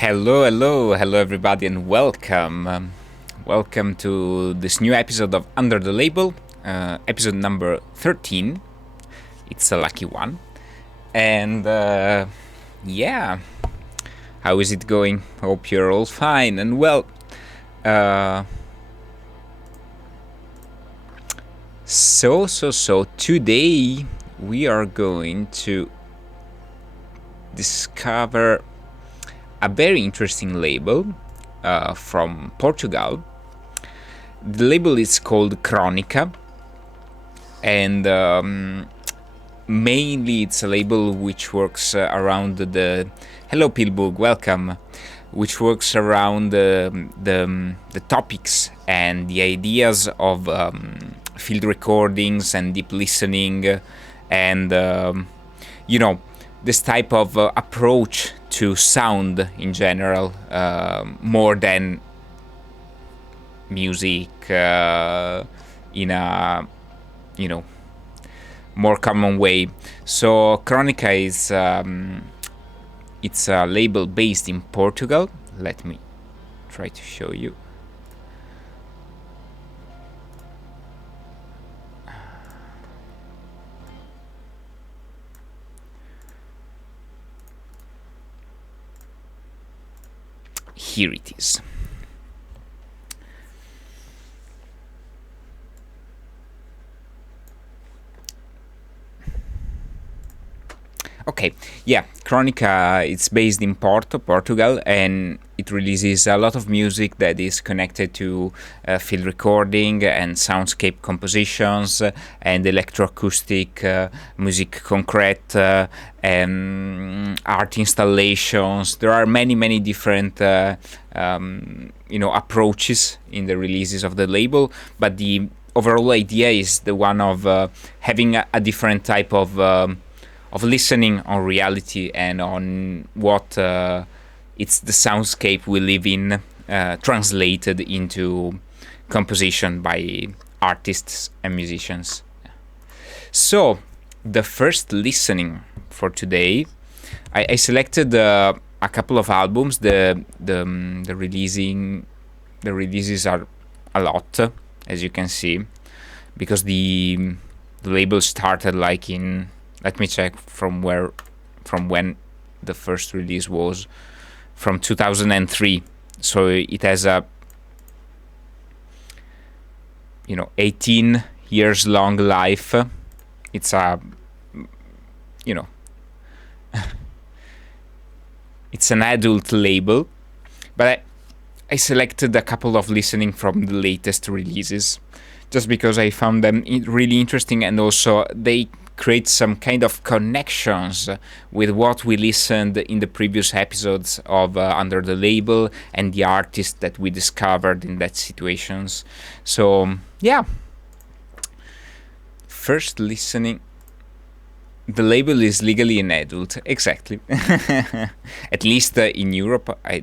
Hello, everybody, and welcome. Welcome to this new episode of Under the Label, episode number 13. It's a lucky one. And yeah, how is it going? Hope you're all fine and well. So today we are going to discover a very interesting label from Portugal. The label is called Cronica, and mainly it's a label which works around the hello Pilbug, welcome, which works around the topics and the ideas of field recordings and deep listening, and this type of approach to sound in general, more than music in a more common way. So Cronica is it's a label based in Portugal. Let me try to show you. Here it is. Okay, yeah, Cronica is based in Porto, Portugal, and it releases a lot of music that is connected to field recording and soundscape compositions and electroacoustic music concrete and art installations. There are many different approaches in the releases of the label, but the overall idea is the one of having a different type of listening on reality and on what it's the soundscape we live in, translated into composition by artists and musicians. So the first listening for today, I selected a couple of albums. The releases are a lot, as you can see, because the label started like in, let me check from when the first release was, from 2003. So it has a 18 years long life. It's a it's an adult label, but I selected a couple of listening from the latest releases just because I found them really interesting, and also they create some kind of connections with what we listened in the previous episodes of Under the Label and the artists that we discovered in that situations. So yeah, first listening. The label is legally an adult, exactly. At least in Europe. I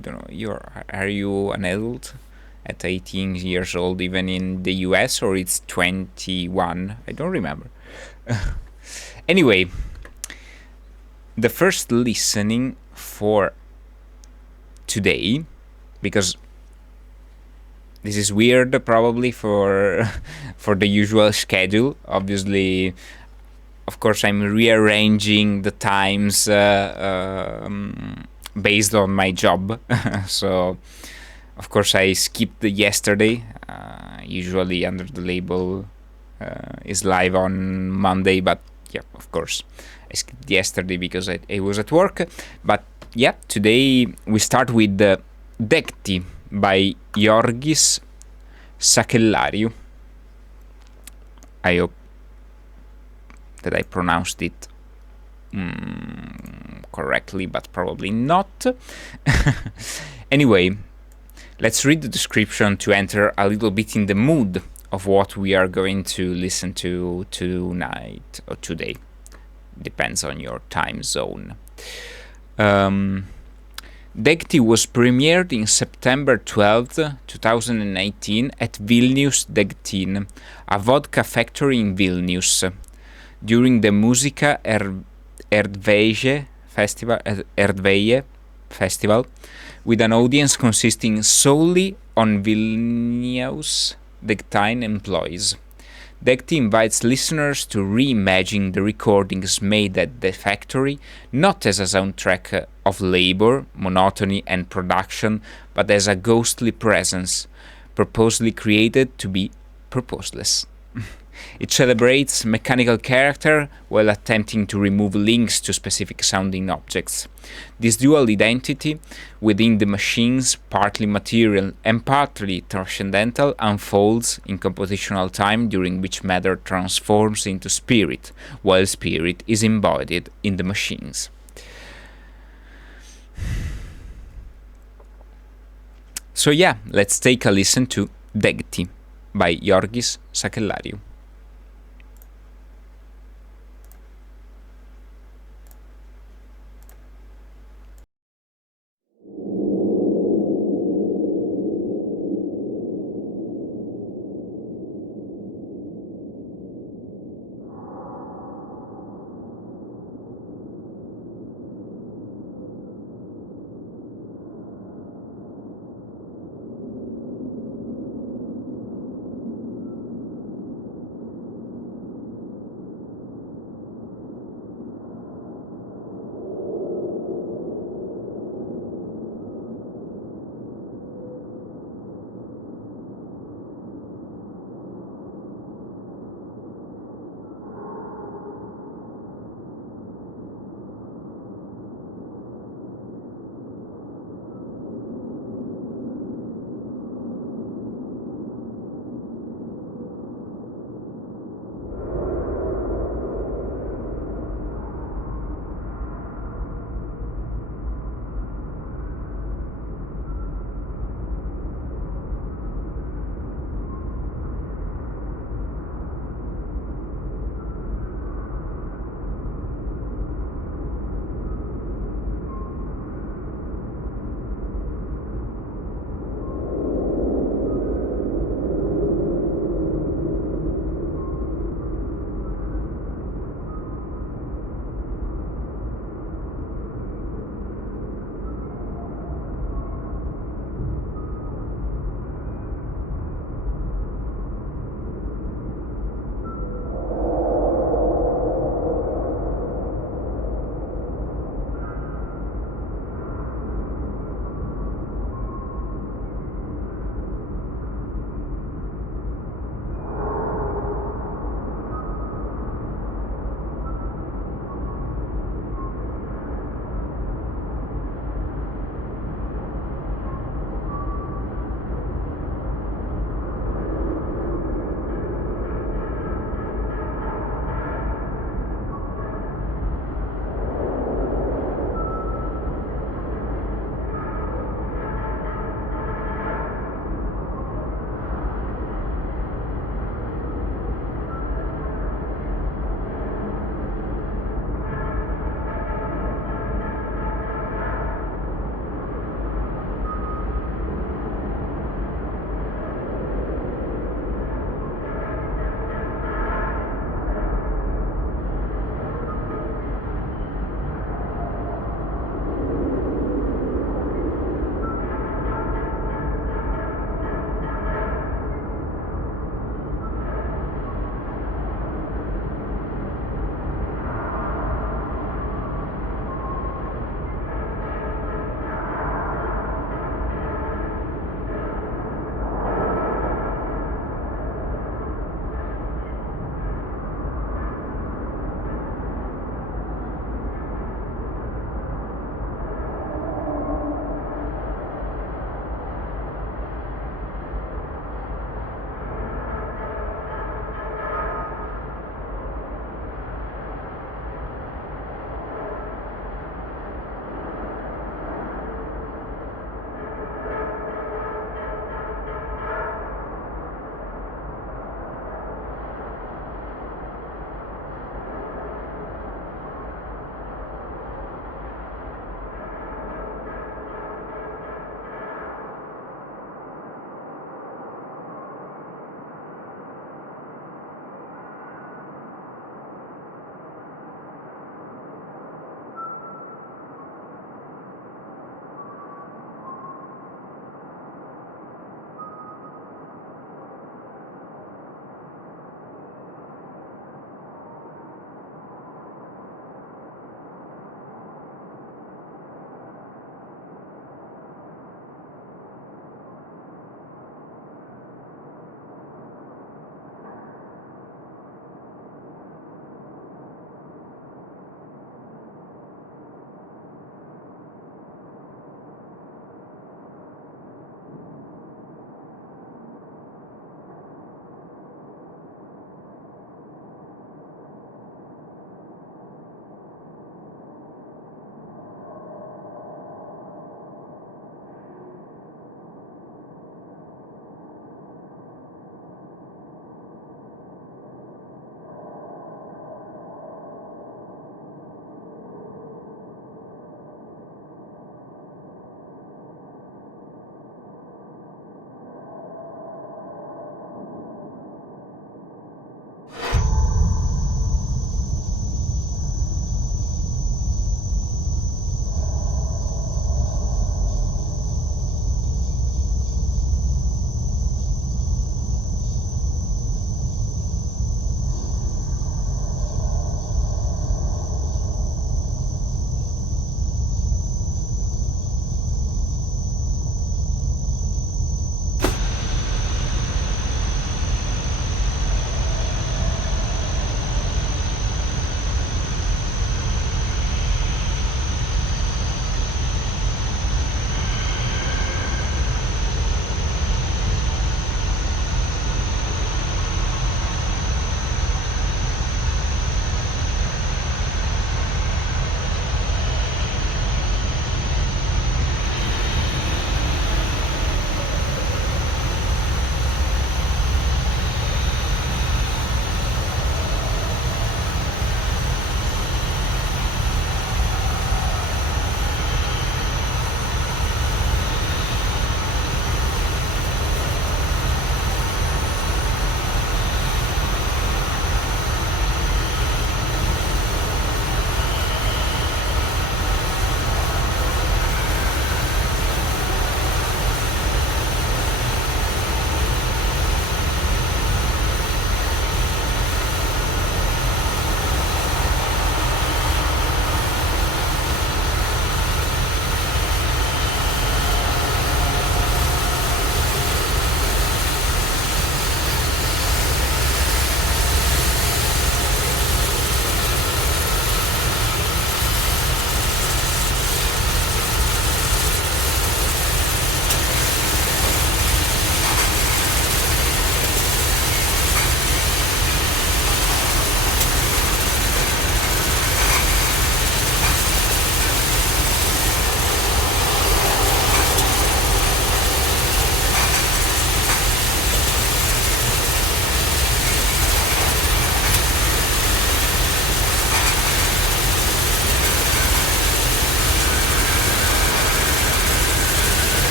don't know. Are you an adult at 18 years old, even in the US, or it's 21? I don't remember. Anyway, the first listening for today, because this is weird probably for the usual schedule. Obviously, of course, I'm rearranging the times based on my job. So, of course, I skipped yesterday. Usually Under the Label is live on Monday, but yeah, of course, I skipped yesterday because I was at work. But yeah, today we start with Dekti by Georgis Sakellariou. I hope that I pronounced it correctly, but probably not. Anyway, let's read the description to enter a little bit in the mood of what we are going to listen to tonight or today. Depends on your time zone. Dekti was premiered in September 12th, 2019 at Vilnius Degtin, a vodka factory in Vilnius, during the Musica Erdveje Festival, Erdveje festival, with an audience consisting solely on Vilnius Dectine employees. Decti invites listeners to reimagine the recordings made at the factory not as a soundtrack of labor, monotony, and production, but as a ghostly presence, purposely created to be purposeless. It celebrates mechanical character while attempting to remove links to specific sounding objects. This dual identity within the machines, partly material and partly transcendental, unfolds in compositional time during which matter transforms into spirit, while spirit is embodied in the machines. So yeah, let's take a listen to Degti by Yorgis Sakellariou.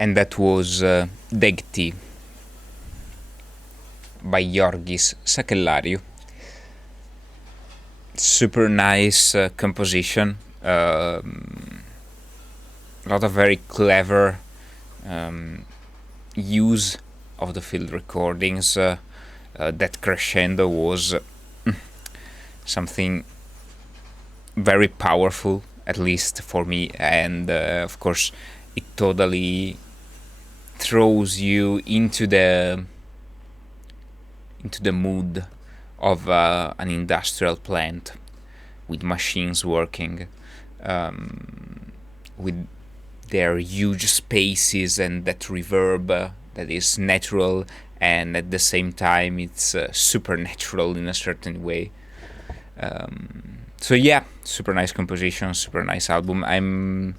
and that was Degti by Yorgis Sakellariou. Super nice composition, a lot of very clever use of the field recordings. That crescendo was something very powerful, at least for me, and of course it totally throws you into the mood of an industrial plant with machines working, with their huge spaces and that reverb that is natural, and at the same time it's supernatural in a certain way. So yeah, super nice composition, super nice album. I'm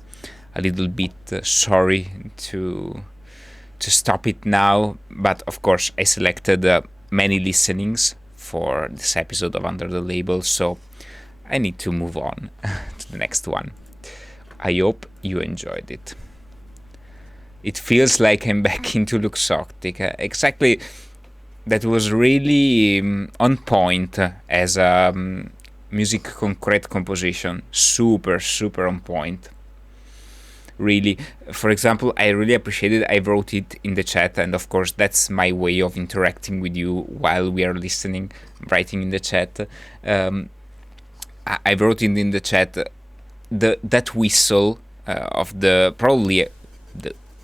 a little bit sorry to stop it now, but of course I selected many listenings for this episode of Under the Label, so I need to move on to the next one. I hope you enjoyed it. It feels like I'm back into Luxottic. Exactly, that was really on point as a music concrete composition. Super, super on point. Really, for example, I really appreciated, I wrote it in the chat, and of course that's my way of interacting with you while we are listening, writing in the chat. I wrote it in the chat, that whistle of the, probably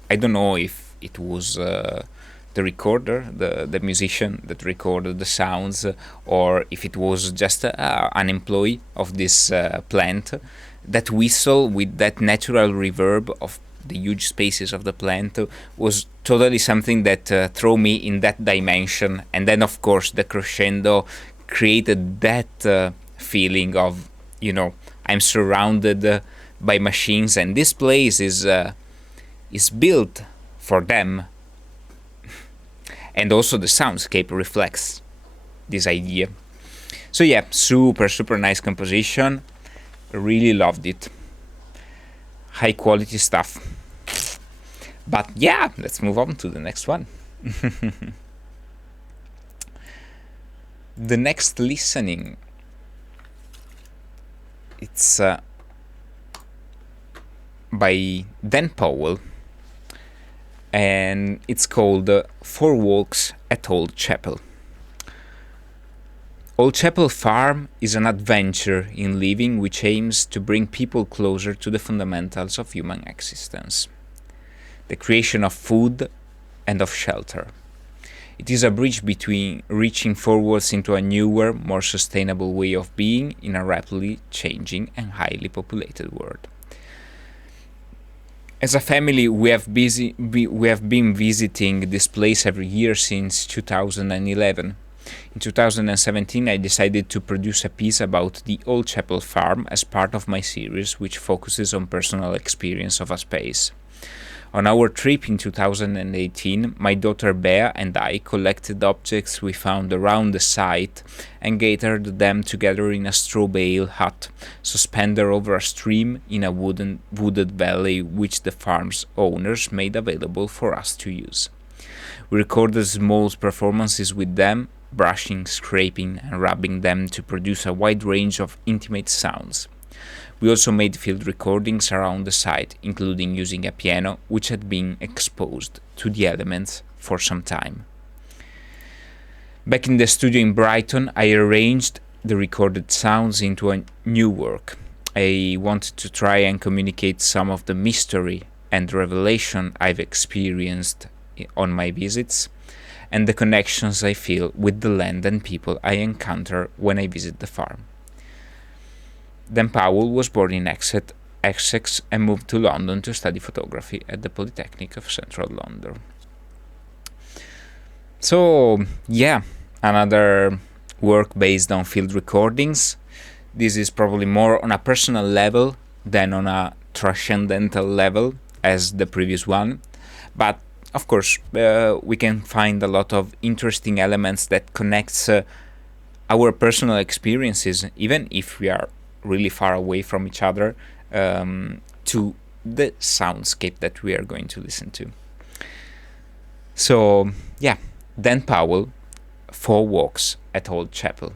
I don't know if it was the recorder, the musician that recorded the sounds, or if it was just an employee of this plant. That whistle with that natural reverb of the huge spaces of the plant was totally something that threw me in that dimension. And then, of course, the crescendo created that feeling of, I'm surrounded by machines, and this place is built for them. And also the soundscape reflects this idea. So yeah, super, super nice composition. Really loved it. High quality stuff. But yeah, let's move on to the next one. The next listening, it's by Dan Powell, and it's called 4 Walks at Old Chapel. Old Chapel Farm is an adventure in living which aims to bring people closer to the fundamentals of human existence, the creation of food and of shelter. It is a bridge between reaching forwards into a newer, more sustainable way of being in a rapidly changing and highly populated world. As a family, we have been visiting this place every year since 2011. In 2017, I decided to produce a piece about the Old Chapel Farm as part of my series, which focuses on personal experience of a space. On our trip in 2018, my daughter Bea and I collected objects we found around the site and gathered them together in a straw bale hut, suspended over a stream in a wooded valley which the farm's owners made available for us to use. We recorded small performances with them, brushing, scraping, and rubbing them to produce a wide range of intimate sounds. We also made field recordings around the site, including using a piano which had been exposed to the elements for some time. Back in the studio in Brighton, I arranged the recorded sounds into a new work. I wanted to try and communicate some of the mystery and revelation I've experienced on my visits, and the connections I feel with the land and people I encounter when I visit the farm. Dan Powell was born in Essex and moved to London to study photography at the Polytechnic of Central London. So, yeah, another work based on field recordings. This is probably more on a personal level than on a transcendental level as the previous one, but of course, we can find a lot of interesting elements that connects our personal experiences, even if we are really far away from each other, to the soundscape that we are going to listen to. So yeah, Dan Powell, 4 Walks at Old Chapel.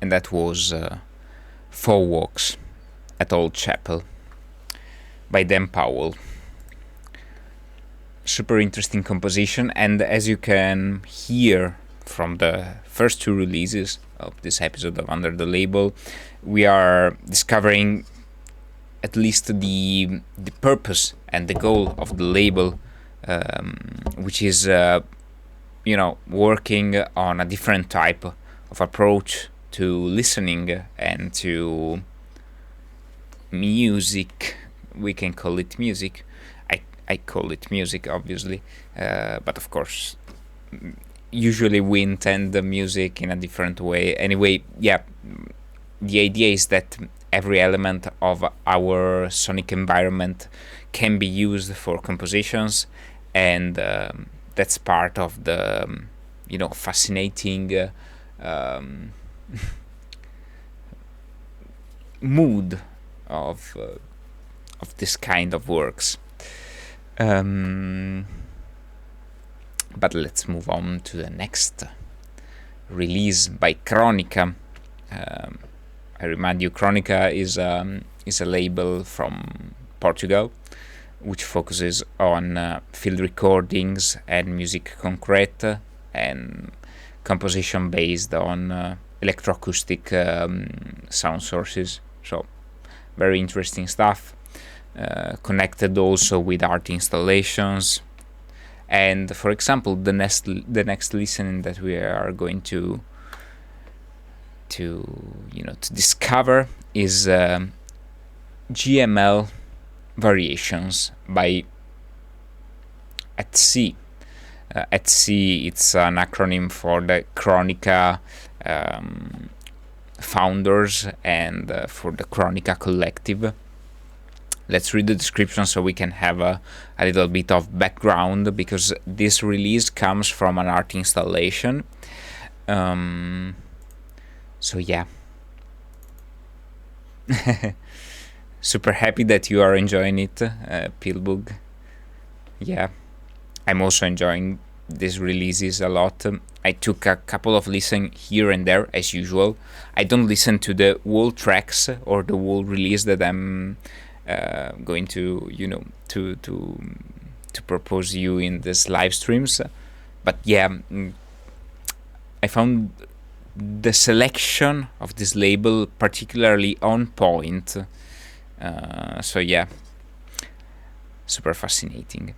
and that was Four Walks at Old Chapel by Dan Powell. Super interesting composition, and as you can hear from the first two releases of this episode of Under the Label, we are discovering at least the purpose and the goal of the label, which is working on a different type of approach to listening and to music. We can call it music. I call it music, obviously, but of course, usually we intend the music in a different way. Anyway, yeah, the idea is that every element of our sonic environment can be used for compositions, and that's part of the fascinating mood of this kind of works. But let's move on to the next release by Cronica. I remind you, Cronica is a label from Portugal, which focuses on field recordings and music concrete and composition based on electroacoustic sound sources. So very interesting stuff. Connected also with art installations, and for example, the next listening that we are going to discover is GML Variations by At Sea. At Sea, it's an acronym for the Cronica founders and for the Cronica collective. Let's read the description so we can have a little bit of background, because this release comes from an art installation. So yeah. Super happy that you are enjoying it, Pilbug. Yeah, I'm also enjoying these releases a lot. I took a couple of listens here and there, as usual. I don't listen to the whole tracks or the whole release that I'm going to propose you in this live streams, but yeah, I found the selection of this label particularly on point. So yeah, super fascinating.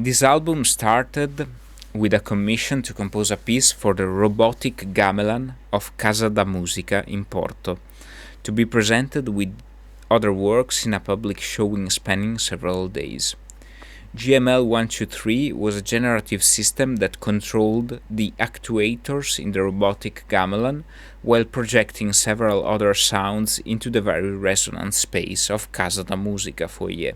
This album started with a commission to compose a piece for the robotic gamelan of Casa da Musica in Porto, to be presented with other works in a public showing spanning several days. GML 123 was a generative system that controlled the actuators in the robotic gamelan while projecting several other sounds into the very resonant space of Casa da Musica foyer.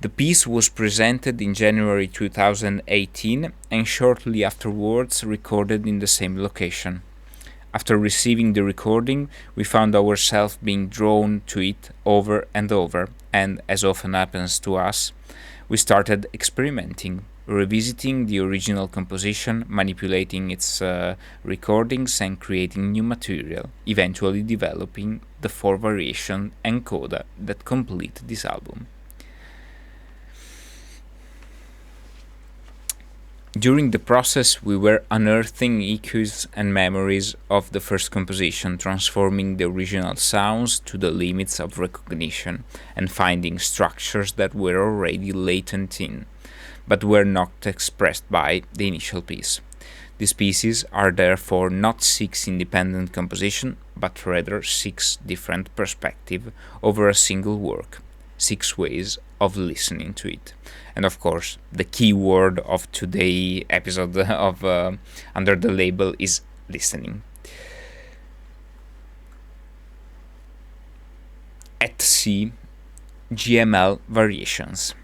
The piece was presented in January 2018 and shortly afterwards recorded in the same location. After receiving the recording, we found ourselves being drawn to it over and over, and as often happens to us, we started experimenting, revisiting the original composition, manipulating its recordings, and creating new material, eventually developing the 4 variation and coda that complete this album. During the process, we were unearthing echoes and memories of the first composition, transforming the original sounds to the limits of recognition, and finding structures that were already latent in, but were not expressed by the initial piece. These pieces are therefore not 6 independent compositions, but rather 6 different perspectives over a single work, 6 ways of listening to it. And of course, the key word of today's episode of Under the Label is listening. At Sea, GML Variations.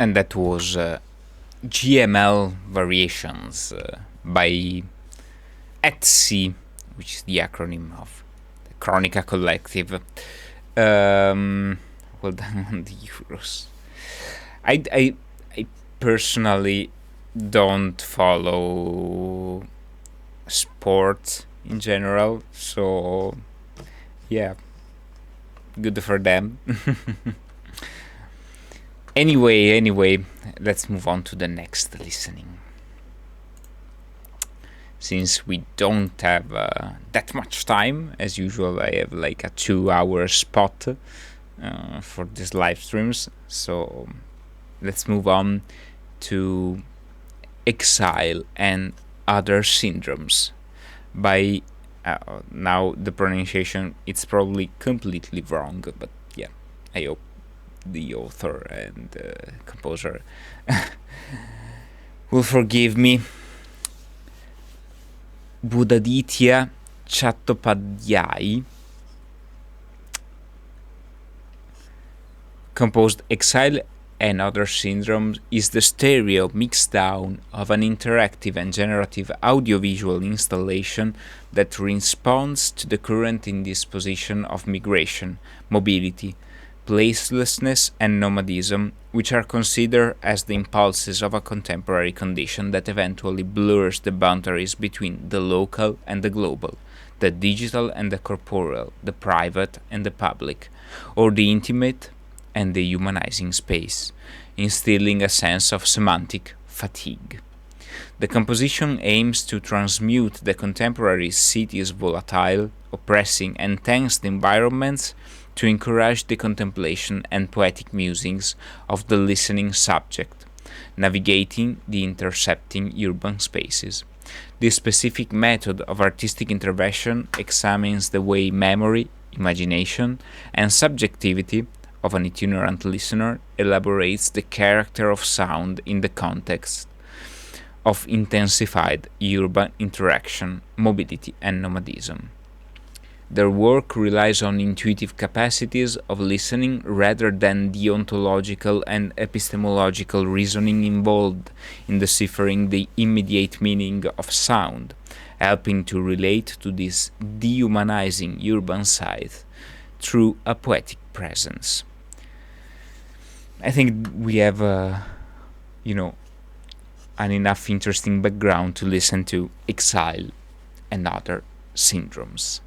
and that was GML Variations by Etsy, which is the acronym of the Cronica Collective. Well done on the Euros. I personally don't follow sport in general, so yeah, good for them. Anyway, let's move on to the next listening. Since we don't have that much time, as usual, I have like a 2-hour spot for these live streams. So let's move on to Exile and Other Syndromes by now the pronunciation, it's probably completely wrong, but yeah, I hope the author and composer will forgive me. Buddhaditya Chattopadhyay composed Exile and Other Syndromes is the stereo mixdown of an interactive and generative audiovisual installation that responds to the current indisposition of migration, mobility, placelessness, and nomadism, which are considered as the impulses of a contemporary condition that eventually blurs the boundaries between the local and the global, the digital and the corporeal, the private and the public, or the intimate and the humanizing space, instilling a sense of semantic fatigue. The composition aims to transmute the contemporary city's volatile, oppressing, and tensed environments to encourage the contemplation and poetic musings of the listening subject, navigating the intercepting urban spaces. This specific method of artistic intervention examines the way memory, imagination, and subjectivity of an itinerant listener elaborates the character of sound in the context of intensified urban interaction, mobility, and nomadism. Their work relies on intuitive capacities of listening rather than the ontological and epistemological reasoning involved in deciphering the immediate meaning of sound, helping to relate to this dehumanizing urban site through a poetic presence. I think we have, an enough interesting background to listen to Exile and Other Syndromes.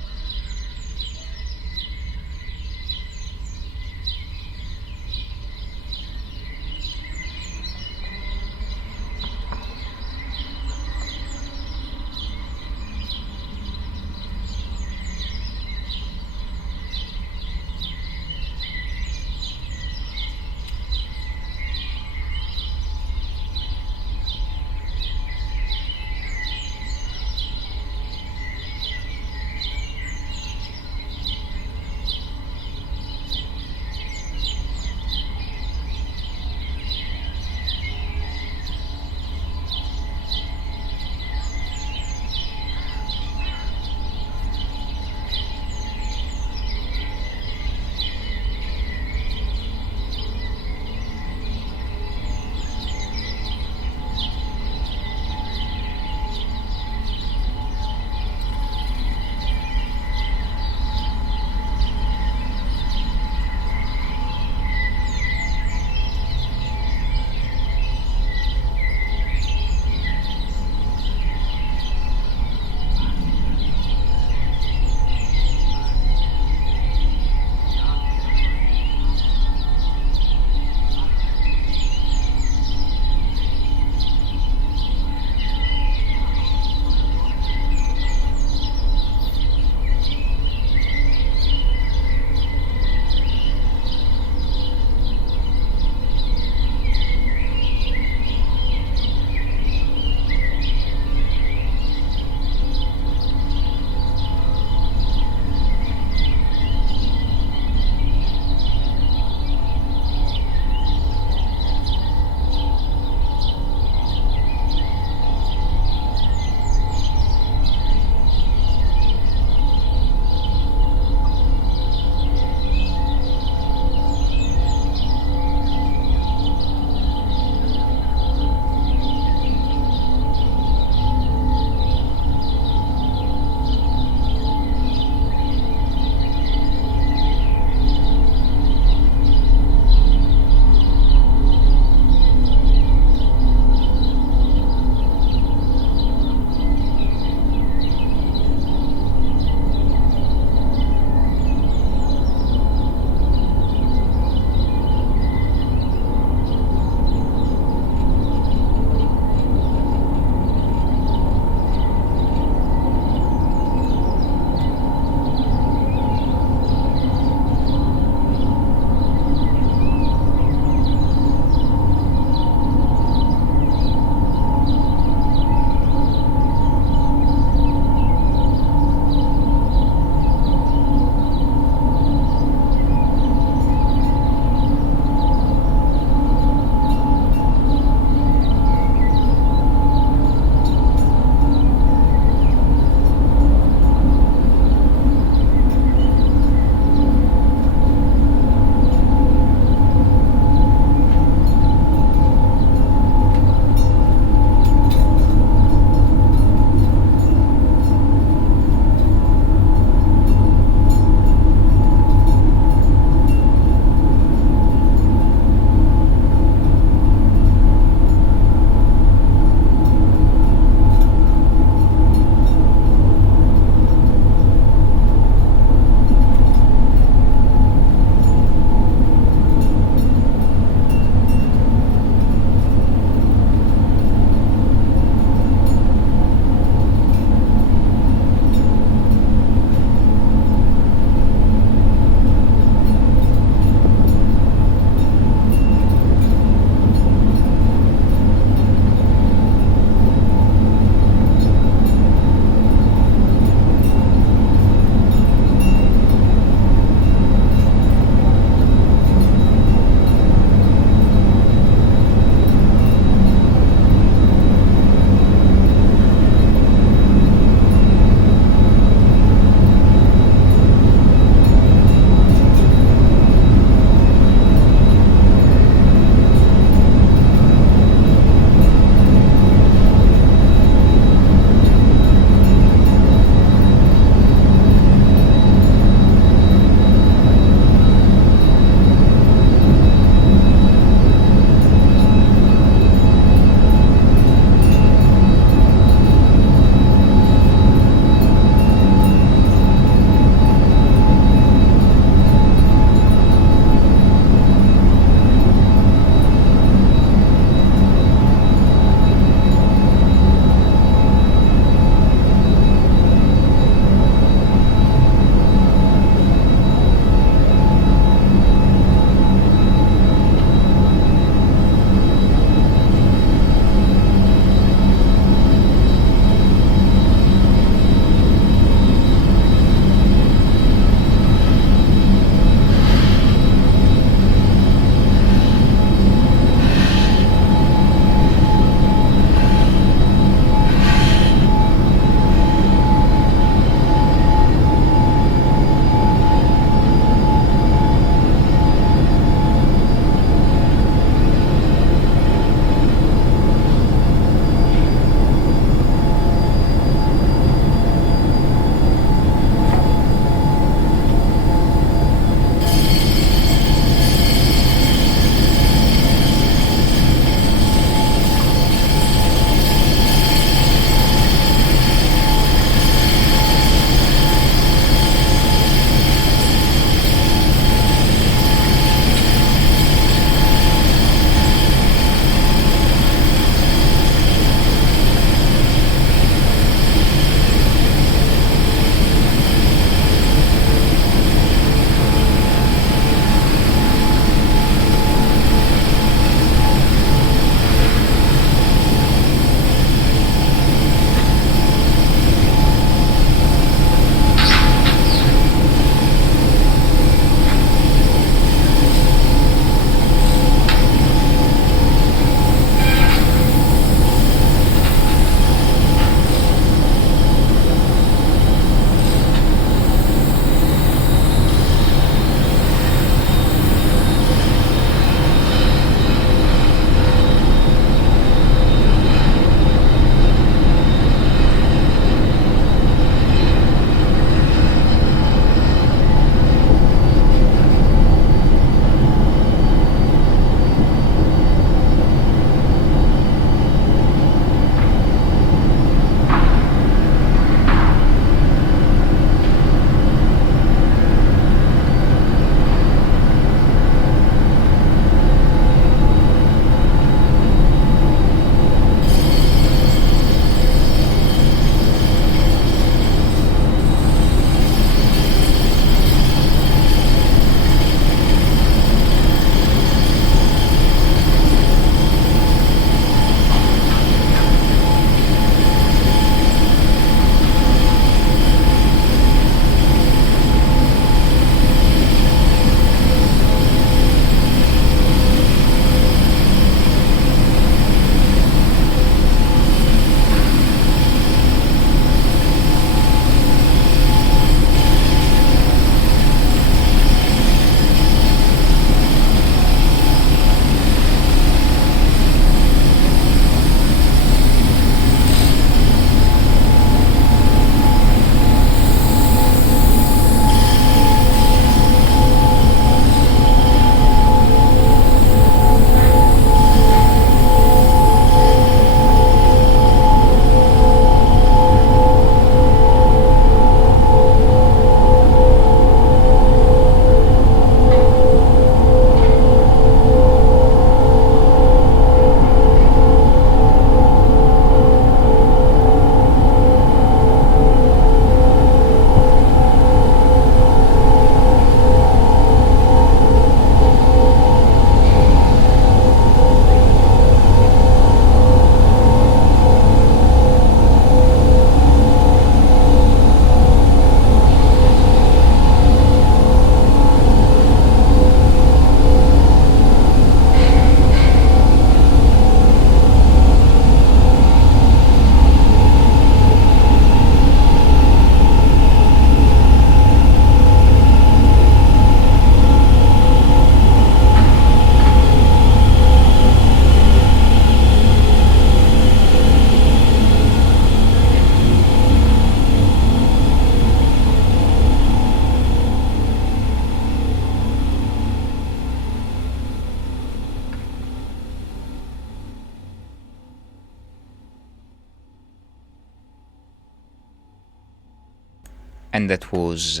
and that was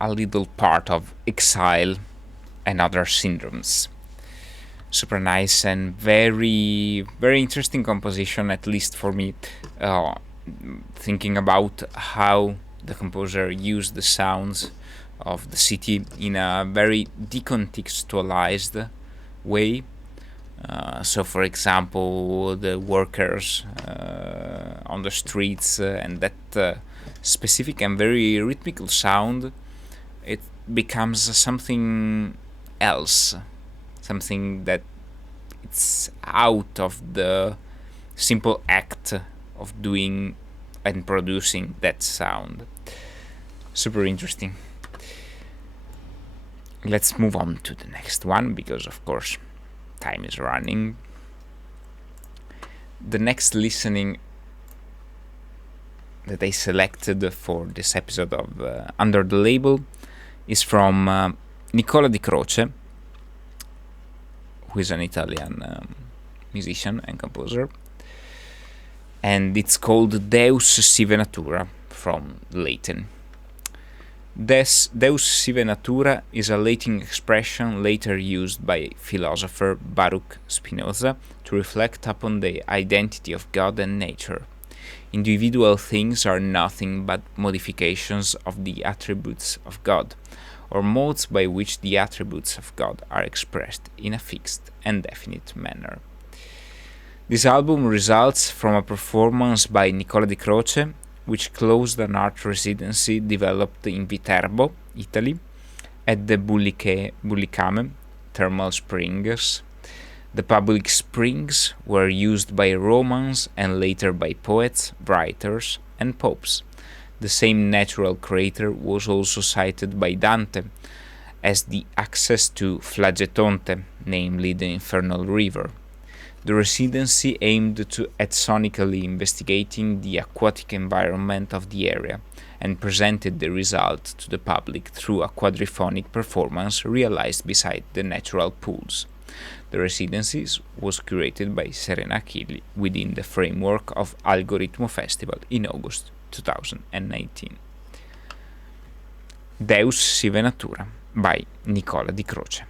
a little part of Exile and Other Syndromes. Super nice and very, very interesting composition, at least for me. Thinking about how the composer used the sounds of the city in a very decontextualized way. So, for example, the workers on the streets and that specific and very rhythmical sound, it becomes something else, something that it's out of the simple act of doing and producing that sound. Super interesting. Let's move on to the next one, because of course time is running. The next listening that I selected for this episode of Under the Label is from Nicola Di Croce, who is an Italian musician and composer, and it's called Deus Sive Natura from Latin. Deus Sive Natura is a Latin expression later used by philosopher Baruch Spinoza to reflect upon the identity of God and nature. Individual things are nothing but modifications of the attributes of God, or modes by which the attributes of God are expressed in a fixed and definite manner. This album results from a performance by Nicola Di Croce, which closed an art residency developed in Viterbo, Italy, at the Bullicame thermal springs. The public springs were used by Romans and later by poets, writers, and popes. The same natural crater was also cited by Dante as the access to Flagetonte, namely the infernal river. The residency aimed at sonically investigating the aquatic environment of the area and presented the result to the public through a quadriphonic performance realized beside the natural pools. The residency was curated by Serena Achilli within the framework of Algoritmo Festival in August 2019. Deus Sive Natura by Nicola Di Croce.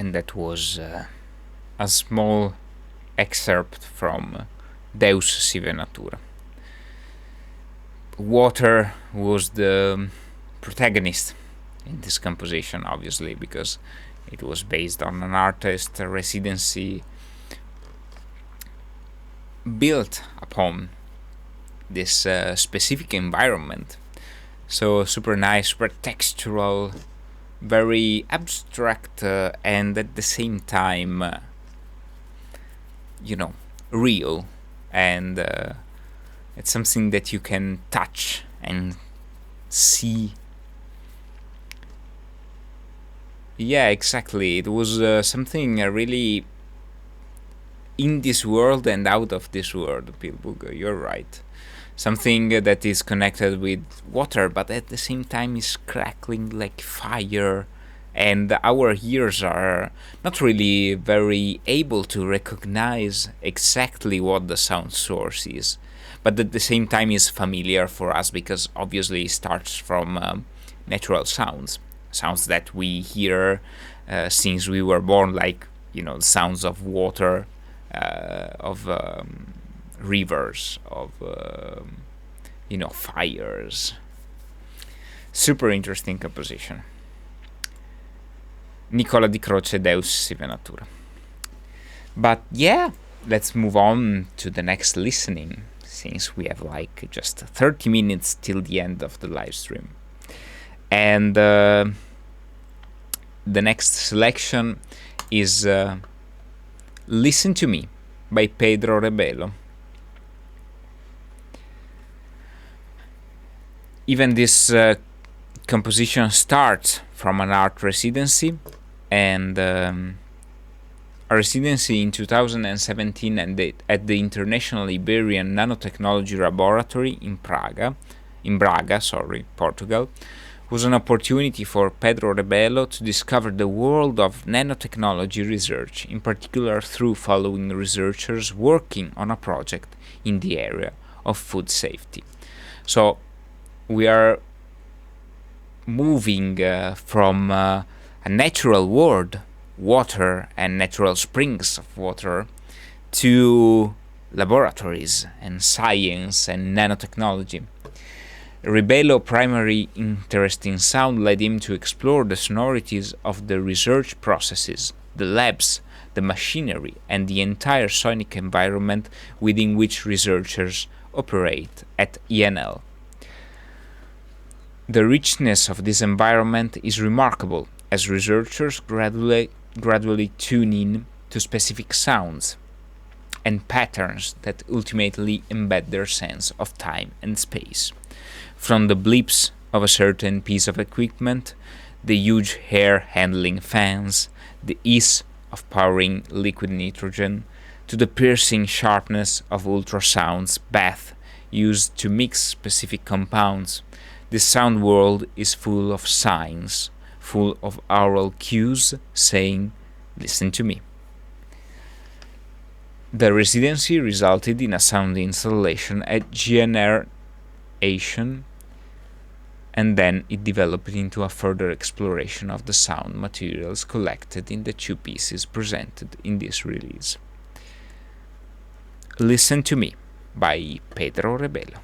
And that was a small excerpt from Deus Sive Natura. Water was the protagonist in this composition, obviously, because it was based on an artist residency built upon this specific environment. So super nice, super textural, very abstract, and at the same time, real. And it's something that you can touch and see. Yeah, exactly. It was something really in this world and out of this world, Pilbug. You're right. Something that is connected with water, but at the same time is crackling like fire. And our ears are not really very able to recognize exactly what the sound source is, but at the same time is familiar for us because obviously it starts from natural sounds that we hear since we were born, like the sounds of water, of rivers, of fires. Super interesting composition. Nicola di Croce, Deus Sive Natura. But yeah, let's move on to the next listening, since we have like just 30 minutes till the end of the live stream. And the next selection is Listen to Me by Pedro Rebelo. Even this composition starts from an art residency, and a residency in 2017 at the International Iberian Nanotechnology Laboratory in Braga, Portugal, was an opportunity for Pedro Rebelo to discover the world of nanotechnology research, in particular through following researchers working on a project in the area of food safety. So we are moving from a natural world, water and natural springs of water, to laboratories and science and nanotechnology. Rebello's primary interest in sound led him to explore the sonorities of the research processes, the labs, the machinery, and the entire sonic environment within which researchers operate at ENL. The richness of this environment is remarkable, as researchers gradually tune in to specific sounds and patterns that ultimately embed their sense of time and space. From the bleeps of a certain piece of equipment, the huge air handling fans, the ease of powering liquid nitrogen, to the piercing sharpness of ultrasounds bath used to mix specific compounds, the sound world is full of signs, full of aural cues saying, "Listen to me." The residency resulted in a sound installation at GNR Asian, and then it developed into a further exploration of the sound materials collected in the two pieces presented in this release. Listen to Me by Pedro Rebelo.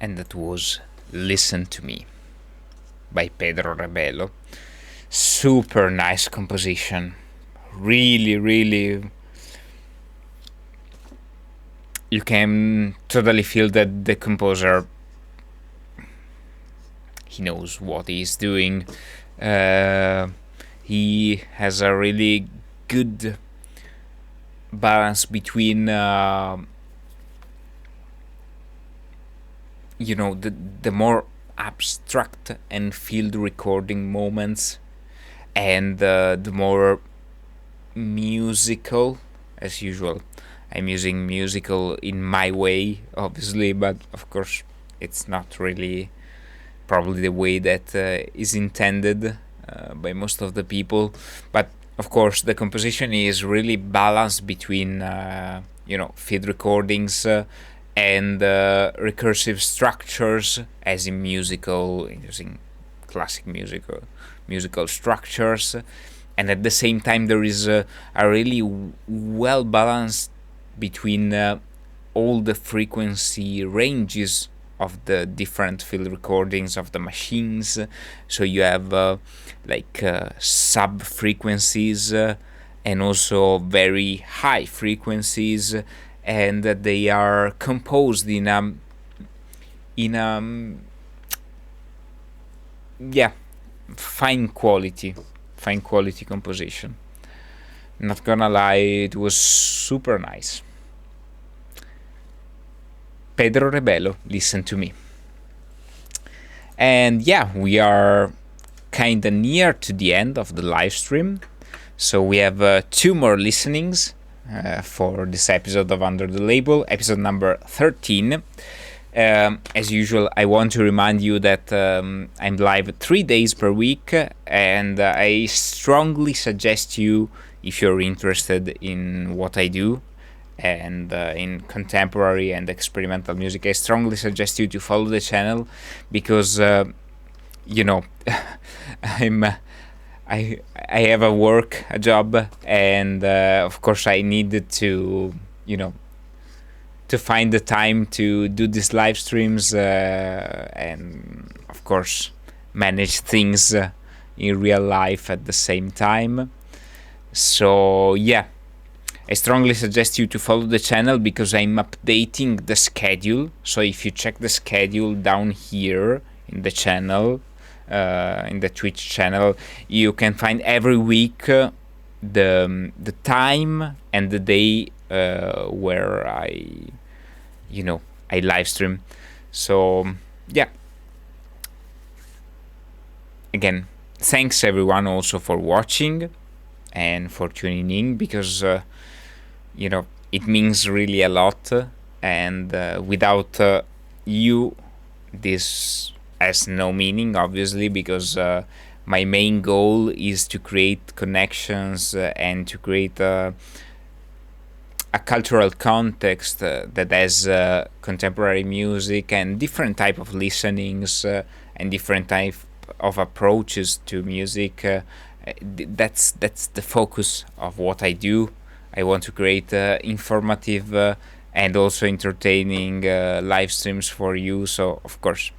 and that was Listen to Me by Pedro Rebelo. Super nice composition. Really, really, you can totally feel that the composer, he knows what he's doing. He has a really good balance between the more abstract and field recording moments, and the more musical, as usual. I'm using musical in my way, obviously, but of course it's not really probably the way that is intended by most of the people. But of course the composition is really balanced between field recordings and recursive structures, as in musical, using classic musical structures, and at the same time there is a really well balanced between all the frequency ranges of the different field recordings of the machines. So you have sub frequencies and also very high frequencies, and that they are composed in a fine quality composition. Not gonna lie, it was super nice. Pedro Rebelo, Listen to Me. And yeah, we are kinda near to the end of the live stream, so we have 2 more listenings for this episode of Under the Label, episode number 13. As usual, I want to remind you that I'm live 3 days per week, and I strongly suggest you, if you're interested in what I do and in contemporary and experimental music, I strongly suggest you to follow the channel, because I have a job, and of course I needed to to find the time to do these live streams, and of course manage things in real life at the same time. So yeah, I strongly suggest you to follow the channel, because I'm updating the schedule. So if you check the schedule down here in the channel, in the Twitch channel, you can find every week the time and the day where I live stream. So yeah, again, thanks everyone also for watching and for tuning in, because it means really a lot, and without you, this has no meaning, obviously, because my main goal is to create connections and to create a cultural context that has contemporary music and different type of listenings and different type of approaches to music. That's the focus of what I do. I want to create informative and also entertaining live streams for you. So of course,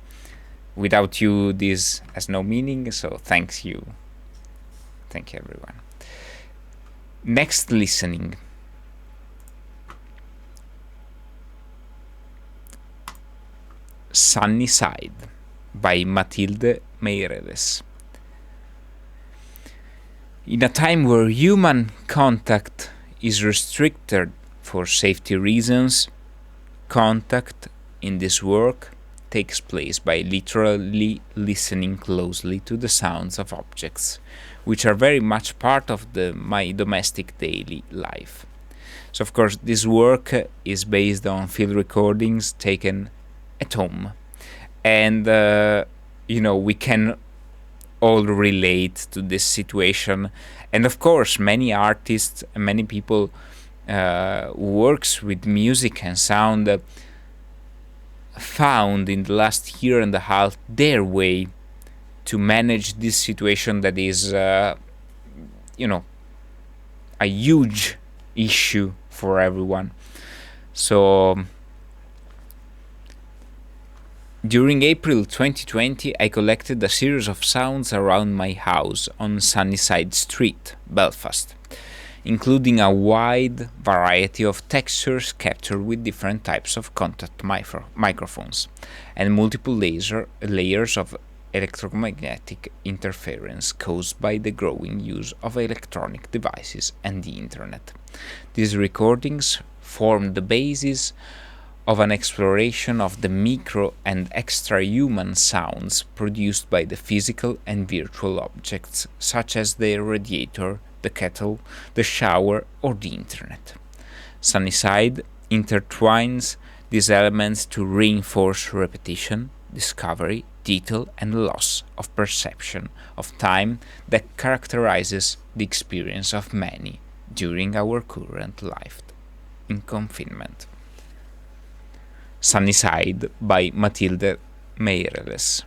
without you, this has no meaning. So thank you everyone. Next listening, Sunny Side by Matilde Meireles. In a time where human contact is restricted for safety reasons, contact in this work takes place by literally listening closely to the sounds of objects, which are very much part of my domestic daily life. So of course this work is based on field recordings taken at home, and we can all relate to this situation. And of course many artists and many people who works with music and sound found in the last year and a half their way to manage this situation that is a huge issue for everyone. So During April 2020, I collected a series of sounds around my house on Sunnyside Street, Belfast, including a wide variety of textures captured with different types of contact microphones and multiple layers of electromagnetic interference caused by the growing use of electronic devices and the internet. These recordings formed the basis of an exploration of the micro and extra-human sounds produced by the physical and virtual objects such as the radiator, the kettle, the shower, or the internet. Sunnyside intertwines these elements to reinforce repetition, discovery, detail, and loss of perception of time that characterizes the experience of many during our current life in confinement. Sunnyside by Matilde Meireles.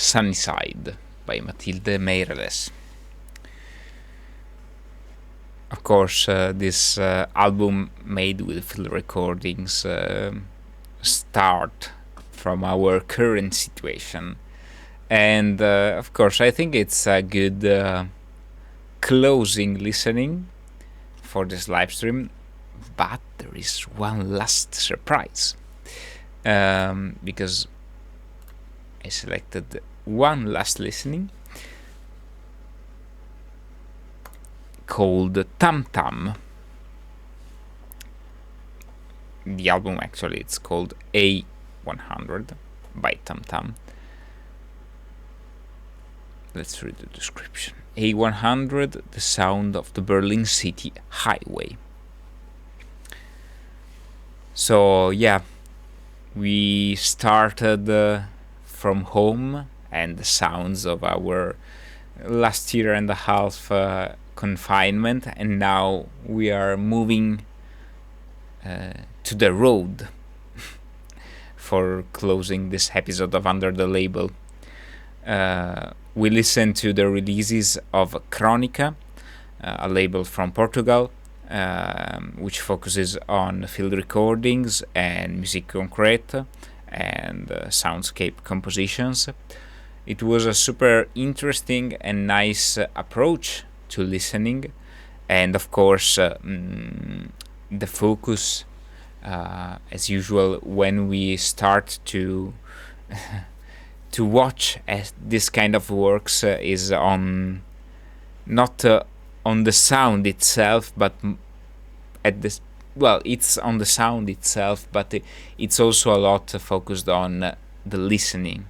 Sunnyside by Matilde Meireles. Of course, this album made with field recordings start from our current situation. And of course, I think it's a good closing listening for this live stream. But there is one last surprise. Because I selected one last listening called Tam Tam. The album actually it's called A100 by Tam Tam. Let's read the description. A100, the sound of the Berlin City highway. So yeah, we started from home and the sounds of our last year and a half confinement, and now we are moving to the road for closing this episode of Under the Label. We listened to the releases of Cronica, a label from Portugal, which focuses on field recordings and musique concrète and soundscape compositions. It was a super interesting and nice approach to listening, and of course the focus, as usual, when we start to to watch this kind of works is on not on the sound itself, but at this it's on the sound itself, but it's also a lot focused on the listening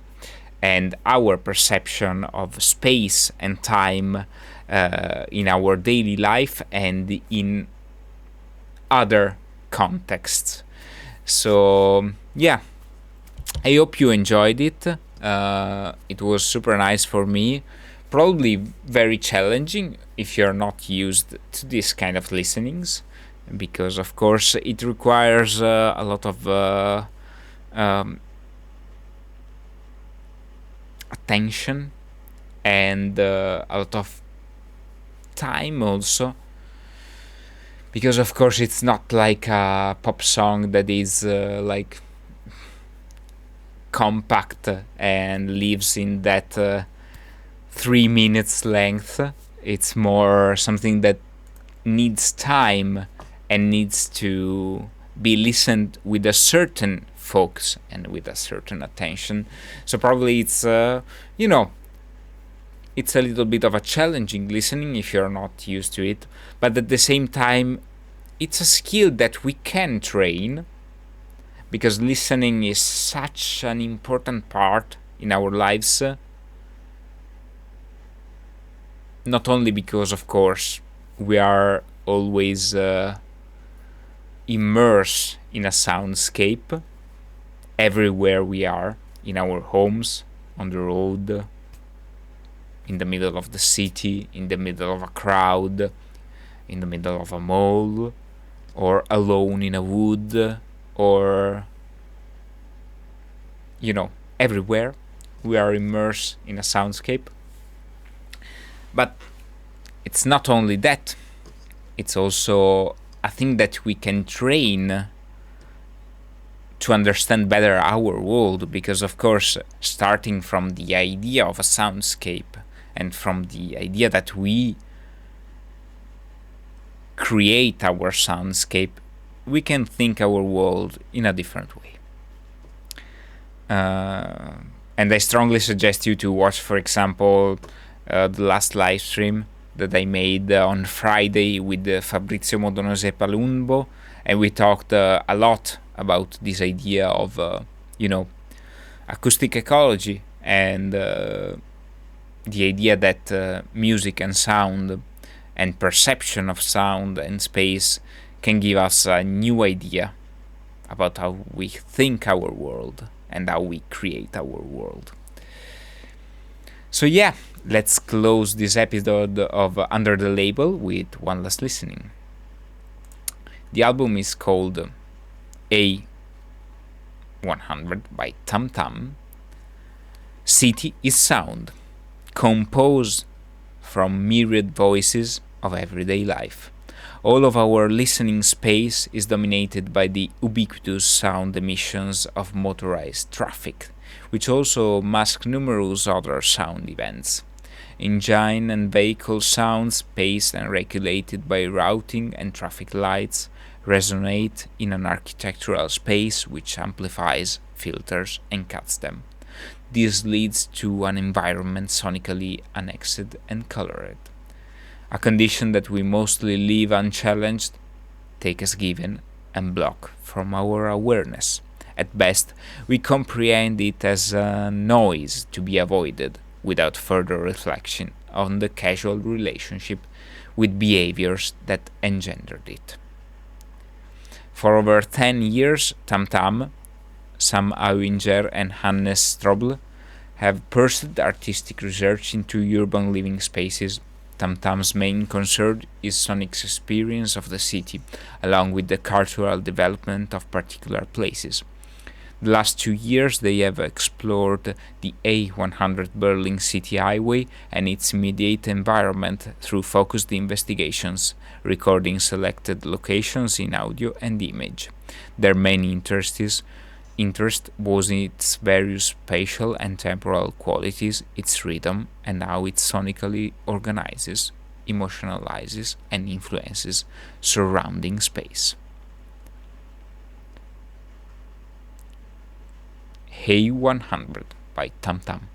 and our perception of space and time in our daily life and in other contexts. So yeah, I hope you enjoyed it. It was super nice for me, probably very challenging if you're not used to this kind of listenings, because of course it requires a lot of attention and a lot of time also, because of course it's not like a pop song that is like compact and lives in that 3 minutes length. It's more something that needs time and needs to be listened with a certain focus and with a certain attention. So probably it's it's a little bit of a challenging listening if you're not used to it, but at the same time it's a skill that we can train, because listening is such an important part in our lives. Not only because, of course, we are always immersed in a soundscape everywhere we are, in our homes, on the road, in the middle of the city, in the middle of a crowd, in the middle of a mall, or alone in a wood, or everywhere we are immersed in a soundscape. But it's not only that, it's also a thing that we can train to understand better our world, because of course, starting from the idea of a soundscape and from the idea that we create our soundscape, we can think our world in a different way. And I strongly suggest you to watch, for example, the last live stream that I made on Friday with Fabrizio Modonose Palumbo, and we talked a lot about this idea of acoustic ecology and the idea that music and sound and perception of sound and space can give us a new idea about how we think our world and how we create our world. So yeah, let's close this episode of Under the Label with one last listening. The album is called A100 by Tam Tam. City is sound, composed from myriad voices of everyday life. All of our listening space is dominated by the ubiquitous sound emissions of motorized traffic, which also mask numerous other sound events. Engine and vehicle sounds, paced and regulated by routing and traffic lights, resonate in an architectural space which amplifies, filters, and cuts them. This leads to an environment sonically annexed and colored, a condition that we mostly leave unchallenged, take as given, and block from our awareness. At best, we comprehend it as a noise to be avoided without further reflection on the causal relationship with behaviors that engendered it. For over 10 years, Tam Tam, Sam Auinger, and Hannes Strobl have pursued artistic research into urban living spaces. Tam Tam's main concern is sonic's experience of the city, along with the cultural development of particular places. The last 2 years they have explored the A100 Berlin City Highway and its immediate environment through focused investigations, recording selected locations in audio and image. Their main interest was in its various spatial and temporal qualities, its rhythm, and how it sonically organizes, emotionalizes, and influences surrounding space. Hey 100 by Tam Tam.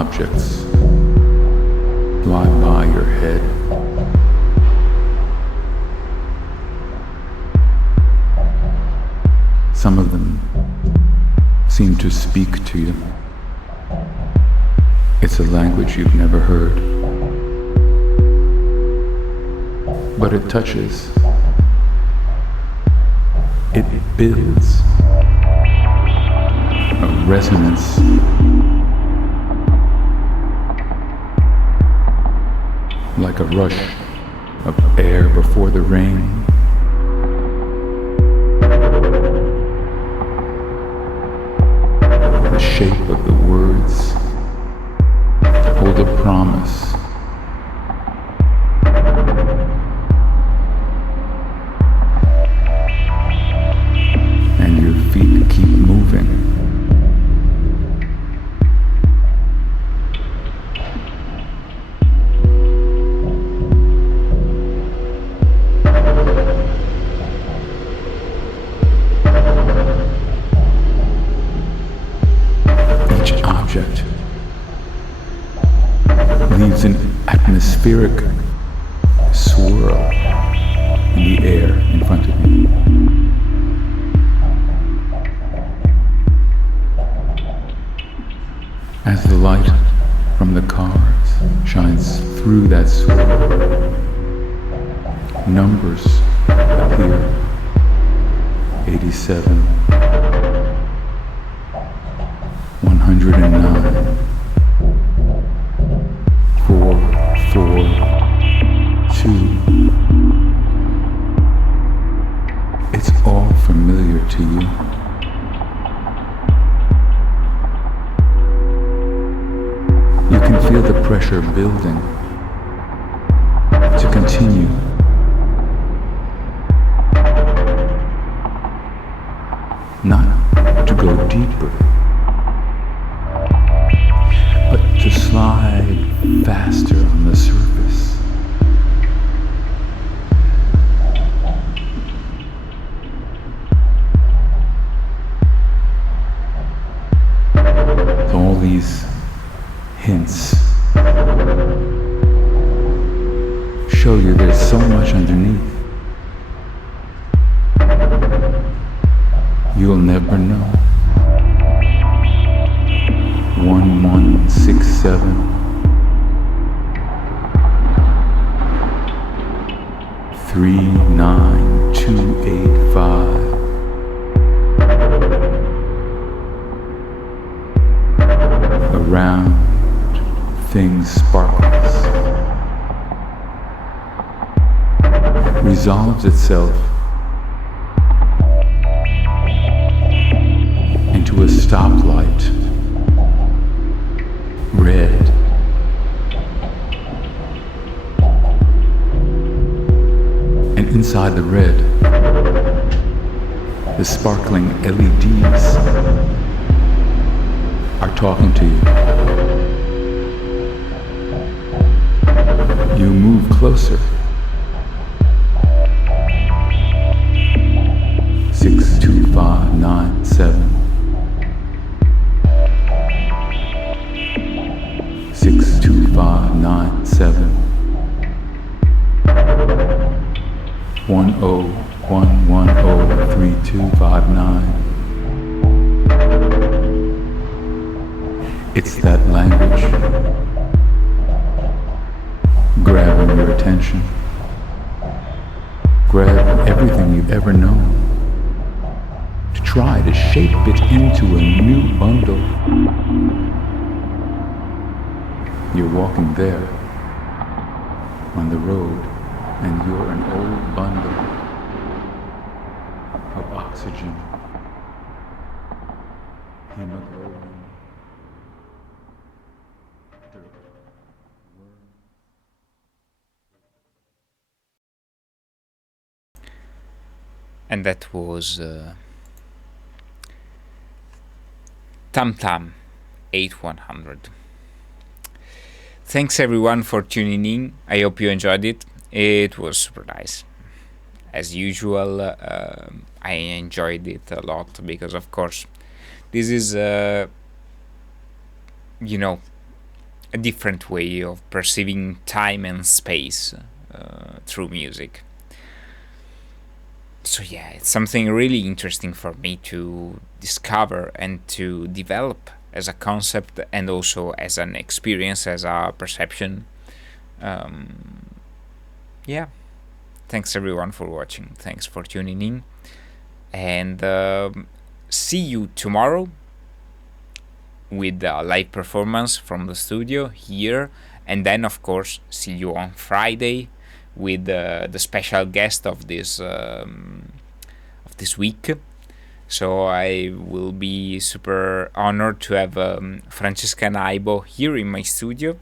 objects fly by your head. Some of them seem to speak to you. It's a language you've never heard, but it touches. It builds a resonance. Like a rush of air before the rain. The shape of the words hold a promise. And your feet keep moving. Leaves an atmospheric swirl in the air in front of you. As the light from the cars shines through that swirl, numbers appear. 87, 109. 4, 4, 2. It's all familiar to you. You can feel the pressure building to continue. Not to go deeper, but to slide faster on the surface. All these hints show you there's so much underneath. You'll never know. 1167 39285. Around things sparkles, resolves itself into a stoplight, red. And inside the red, the sparkling LEDs are talking to you. You move closer. 62597. 62597. 101103259. It's that language grabbing your attention. Grab everything you've ever known to try to shape it into a new bundle. You're walking there on the road, and you're an old bundle of oxygen, hemoglobin, dirt, worm. And that was Tam Tam 8100. Thanks everyone for tuning in. I hope you enjoyed it. It was super nice. As usual, I enjoyed it a lot because, of course, this is, a different way of perceiving time and space through music. So yeah, it's something really interesting for me to discover and to develop as a concept and also as an experience, as a perception. Yeah, thanks everyone for watching. Thanks for tuning in, and see you tomorrow with a live performance from the studio here, and then of course see you on Friday with the special guest of this week. So I will be super honored to have Francesca Naibo here in my studio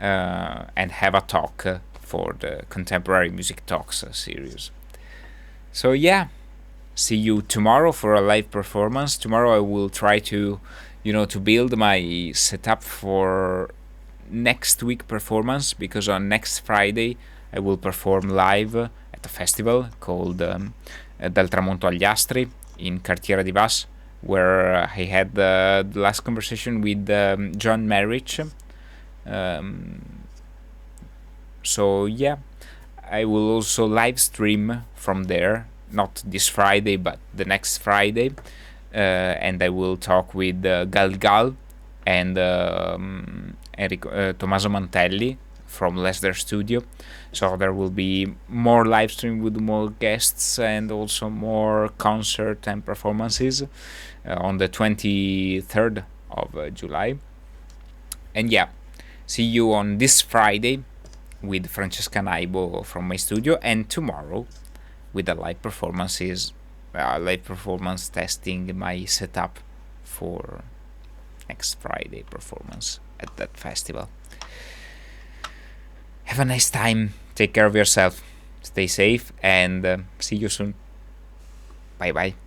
and have a talk for the Contemporary Music Talks series. So yeah, see you tomorrow for a live performance. Tomorrow I will try to, to build my setup for next week performance, because on next Friday I will perform live at a festival called Dal Tramonto agli Astri in Cartiera di Vas, where I had the last conversation with John Merrich. So yeah, I will also live stream from there, not this Friday but the next Friday, and I will talk with Gal Gal and Tommaso Mantelli from Leicester Studio. So there will be more live stream with more guests and also more concert and performances on the 23rd of July. And yeah, see you on this Friday with Francesca Naibo from my studio, and tomorrow with the live performance testing my setup for next Friday performance at that festival. Have a nice time, take care of yourself, stay safe, and see you soon. Bye bye.